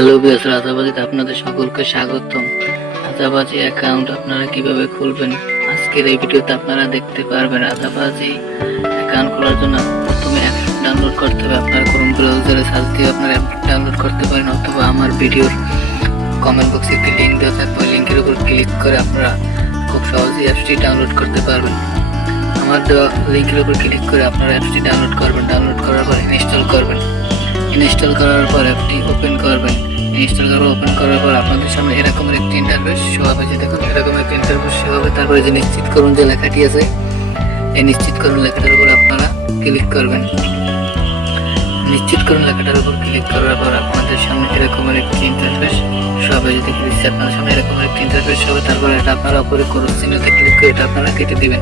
Hello viewers, রাজাবাজিতে আপনাদের সকলকে স্বাগতম। রাজাবাজি অ্যাকাউন্ট আপনারা কিভাবে খুলবেন আজকের এই ভিডিওতে আপনারা দেখতে পারবেন। রাজাবাজি অ্যাকাউন্ট খোলার জন্য প্রথমে অ্যাপ ডাউনলোড করতে হবে। আপনারা ক্রোম ব্রাউজারে সার্চ দিয়ে আপনারা অ্যাপ ডাউনলোড করতে পারেন, অথবা আমার ভিডিওর কমেন্ট বক্সে একটি লিঙ্ক দেওয়া থাকবে, ওই লিঙ্কের উপর ক্লিক করে আপনারা খুব সহজেই অ্যাপসটি ডাউনলোড করতে পারবেন। আমার দেওয়া লিঙ্কের উপর ক্লিক করে আপনারা অ্যাপসটি ডাউনলোড করবেন। ডাউনলোড করার পর ইনস্টল করবেন। ইনস্টল করার পর অ্যাপটি ওপেন করবেন। ইনস্টল করার ওপেন করার পর আপনাদের সামনে এরকম একটি ইন্টারফেস শো হবে। যে দেখুন এরকম একটি ইন্টারফেস শো হবে। তারপরে যে নিশ্চিত করুন যে লেখাটি আছে, এই নিশ্চিত করুন লেখাটার উপর আপনারা ক্লিক করবেন। নিশ্চিত করুন লেখাটার উপর ক্লিক করার পর আপনাদের সামনে এরকম একটি ইন্টারফেস শো হবে। যদি দিচ্ছি আপনাদের সামনে এরকম একটি ইন্টারফেস শো হবে। তারপর এটা আপনারা উপরে ক্রস চিহ্নতে ক্লিক করে এটা আপনারা কেটে দিবেন।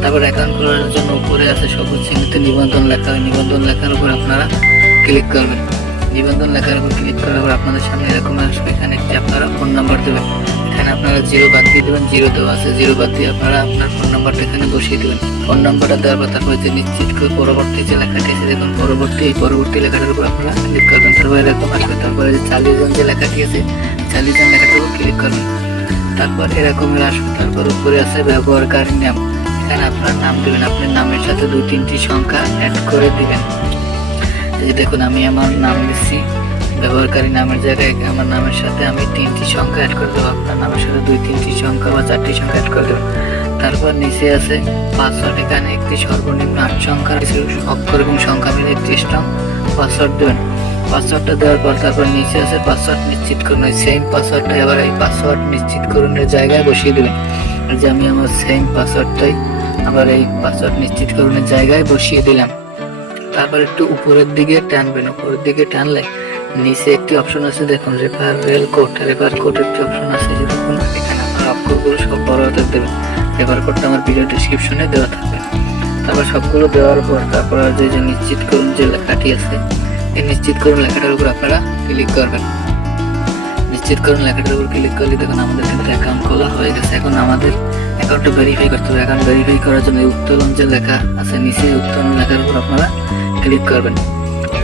তারপর অ্যাকাউন্ট খোলার জন্য উপরে আছে সবুজ চিহ্নতে নিবন্ধন লেখা হয়। নিবন্ধন লেখার উপর আপনারা ক্লিক করবেন। নিবন্ধন লেখার উপর ক্লিক করার পর আপনাদের সামনে এরকম আসবে। এখানে একটি আপনারা ফোন নাম্বার দেবেন। এখানে আপনারা 0 বাদ দিয়ে দেবেন। 0 দেওয়া আছে, 0 বাদ দিয়ে আপনারা আপনার ফোন নাম্বারটা এখানে বসিয়ে দেবেন। ফোন নাম্বারটা দেওয়ার পর তারপরে যে নিশ্চিত করে পরবর্তী যে লেখাটি আছে দেখুন পরবর্তী লেখাটার উপর আপনারা ক্লিক করবেন। তারপরে এরকম আসবে। তারপরে যে 40 জন যে লেখাটি আছে 40 জন লেখাটার উপর ক্লিক করবেন। তারপর এরকম আসবে। তারপর উপরে আছে ব্যবহারকারীর নাম। এখানে আপনার নাম দেবেন। আপনার নামের সাথে 2-3টি সংখ্যা অ্যাড করে দিবেন। এই দেখুন আমি আমার নাম দিচ্ছি। ব্যবহারকারী নামের জায়গায় আমার নামের সাথে আমি 3টি সংখ্যা অ্যাড করে দেবো। আপনার নামের সাথে 2-3টি সংখ্যা বা 4টি সংখ্যা অ্যাড করে দেবেন। তারপর নিচে আছে পাসওয়ার্ড। এখানে একটি সর্বনিম্ন 8 সংখ্যার অক্ষর এবং সংখ্যা মিলে একটি স্ট্রং পাসওয়ার্ড দেবেন। পাসওয়ার্ডটা দেওয়ার পর তারপর নিচে আছে পাসওয়ার্ড নিশ্চিত করুন। ওই সেম পাসওয়ার্ডটা এবার এই পাসওয়ার্ড নিশ্চিত করুনের জায়গায় বসিয়ে দেবেন। যে আমি আমার সেম পাসওয়ার্ডটাই আবার এই পাসওয়ার্ড নিশ্চিত করুনের জায়গায় বসিয়ে দিলাম। তারপর একটু উপরের দিকে টানবেন। উপরের দিকে টানলে নিচে একটি অপশন আছে দেখুন, রেফারেল কোড। রেফার কোড একটি অপশন আছে, যে দেখুন এখানে আপনার অক্ষরগুলো সব বড় হাতে দেবেন। রেফার কোডটা আমার ভিডিও ডেসক্রিপশনে দেওয়া থাকবে। তারপর সবগুলো দেওয়ার পর তারপর যে নিশ্চিত করুন যে লেখাটি আছে, এই নিশ্চিত করুন লেখাটার উপর আপনারা ক্লিক করবেন। নিশ্চিত করুন লেখাটার উপর ক্লিক করলে দেখুন আমাদের কিন্তু অ্যাকাউন্ট খোলা হয়ে গেছে। এখন আমাদের অ্যাকাউন্টটা ভেরিফাই করতে হবে। অ্যাকাউন্ট ভেরিফাই করার জন্য উত্তোলন যে লেখা আছে নিচে, উত্তোলন লেখার উপর আপনারা ক্লিক করবেন।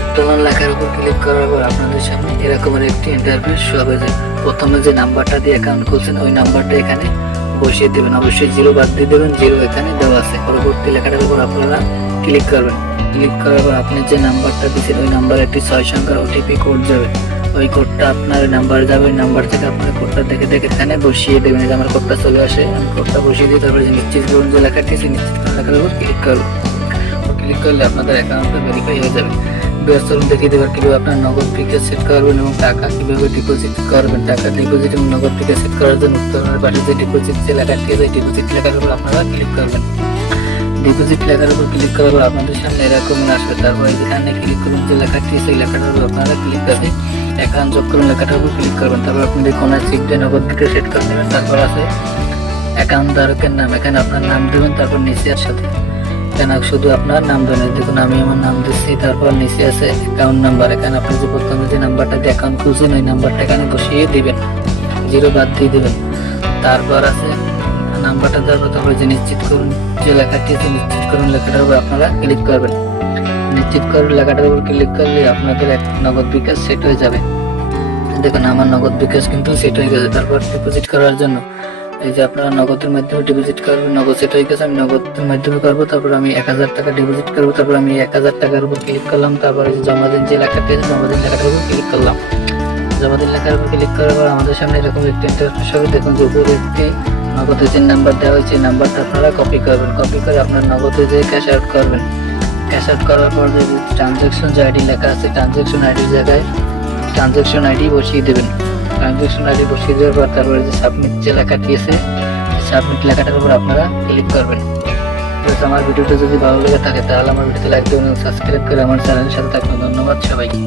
উত্তোলন লেখার উপর ক্লিক করার পর আপনাদের সামনে এরকম একটি ইন্টারফেস শো হবে। যে প্রথমে যে নাম্বারটা দিয়ে অ্যাকাউন্ট খুলছেন ওই নাম্বারটা এখানে বসিয়ে দেবেন। অবশ্যই 0 বাদ দিয়ে দেবেন। 0 এখানে দেওয়া আছে। পরবর্তী লেখাটার উপর আপনারা ক্লিক করবেন। ক্লিক করার পর আপনি যে নাম্বারটা দিয়েছেন ওই নাম্বারে একটি 6 সংখ্যার ওটিপি কোড যাবে। ওই কোডটা আপনার নাম্বার যাবে। ওই নাম্বার থেকে আপনার কোডটা দেখে এখানে বসিয়ে দেবেন। এই যে আমার কোডটা চলে আসে, আমি কোডটা বসিয়ে দিই। তারপরে যে নিশ্চিত করুন যে লেখাটি আছে নিশ্চিত করুন লেখার উপর ক্লিক করব। ক্লিক করলে আপনাদের অ্যাকাউন্টটা ভেরিফাই হয়ে যাবে। চলুন দেখিয়ে দেবেন কীভাবে আপনার নগদ ফিকে সেট করবেন এবং টাকা কীভাবে ডিপোজিট করবেন। টাকা ডিপোজিট এবং নগদ ফিকে সেট করার জন্য উত্তোলনের পাশে যে ডিপোজিট যে লেখাটি আছে ডিপোজিট লেখার উপর আপনারা ক্লিক করবেন। ডিপোজিট লেখার উপর ক্লিক করার পর আপনাদের সামনে এরকম আসবে। তারপর এখানে ক্লিক করুন যে লেখাটি আছে এই লেখাটার উপর আপনারা ক্লিক করে অ্যাকাউন্ট যোগ করুন লেখাটার উপর ক্লিক করবেন। তারপর আপনাদের কোনায় চেক দিয়ে নগদ ফিকে সেট করে দেবেন। তারপর আছে অ্যাকাউন্ট ধারকের নাম। এখানে আপনার নাম দেবেন। তারপর নিচে এর সাথে এখানে শুধু আপনার নাম দেবেন। দেখুন আমি আমার নাম দিচ্ছি। তারপর নিচে আছে অ্যাকাউন্ট নাম্বার। এখানে আপনি যে প্রথমে যে নাম্বারটা দিয়ে অ্যাকাউন্ট খুলছেন ওই নাম্বারটা এখানে বসিয়ে দিবেন। 0 বাদ দিয়ে দেবেন। তারপর আছে নাম্বারটা দেওয়ার পর তারপর যে নিশ্চিত করুন যে লেখাটি আছে নিশ্চিত করুন লেখাটার উপর আপনারা ক্লিক করবেন। নিশ্চিত করুন লেখাটার উপর ক্লিক করলে আপনাদের এক নগদ বিকাশ সেট হয়ে যাবে। দেখুন আমার নগদ বিকাশ কিন্তু সেট হয়ে গেছে। তারপর ডিপোজিট করার জন্য এই যে আপনারা নগদের মাধ্যমে ডিপোজিট করবেন। নগদ সেট হয়ে গেছে, আমি নগদের মাধ্যমে করবো। তারপর আমি 1000 টাকা ডিপোজিট করবো। তারপর আমি 1000 টাকার উপর ক্লিক করলাম। তারপরে জমা দিন যে লেখাটি আছে জমা দিন লেখাটার উপর ক্লিক করলাম। জমা দিন লেখার উপর ক্লিক করার পর আমাদের সামনে এরকম একটি ইন্টারফেস হবে। দেখুন যে উপরে একটি নগদের যে নাম্বার দেওয়া হয়েছে নাম্বারটা আপনারা কপি করবেন। কপি করে আপনার নগদে যে ক্যাশ আউট করবেন। ক্যাশ আউট করার পর যে ট্রানজ্যাকশন যে আইডি লেখা আছে ট্রানজ্যাকশন আইডির জায়গায় ট্রানজ্যাকশন আইডি বসিয়ে দেবেন। ট্রানজ্যাকশন আইডি বসিয়ে দেওয়ার পর তারপরে যে সাবমিট যে লেখাটি আছে সাবমিট লেখাটার উপর আপনারা ক্লিক করবেন। আমার ভিডিওটা যদি ভালো লেগে থাকে তাহলে আমার ভিডিওতে লাইক দেবেন এবং সাবস্ক্রাইব করে আমার চ্যানেলের সাথে থাকবেন। ধন্যবাদ সবাইকে।